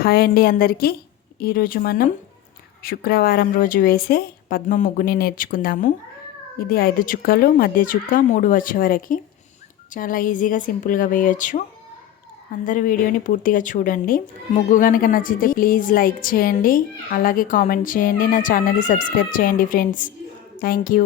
Hi అండి అందరికీ. ఈరోజు మనం శుక్రవారం రోజు వేసే పద్మ ముగ్గుని నేర్చుకుందాము. ఇది ఐదు చుక్కలు మధ్య చుక్క మూడు వచ్చే వరకు. చాలా ఈజీగా సింపుల్గా వేయొచ్చు. అందరూ వీడియోని పూర్తిగా చూడండి. ముగ్గు కనుక నచ్చితే ప్లీజ్ లైక్ చేయండి. అలాగే కామెంట్ చేయండి. నా ఛానల్ని సబ్స్క్రైబ్ చేయండి ఫ్రెండ్స్. Thank you.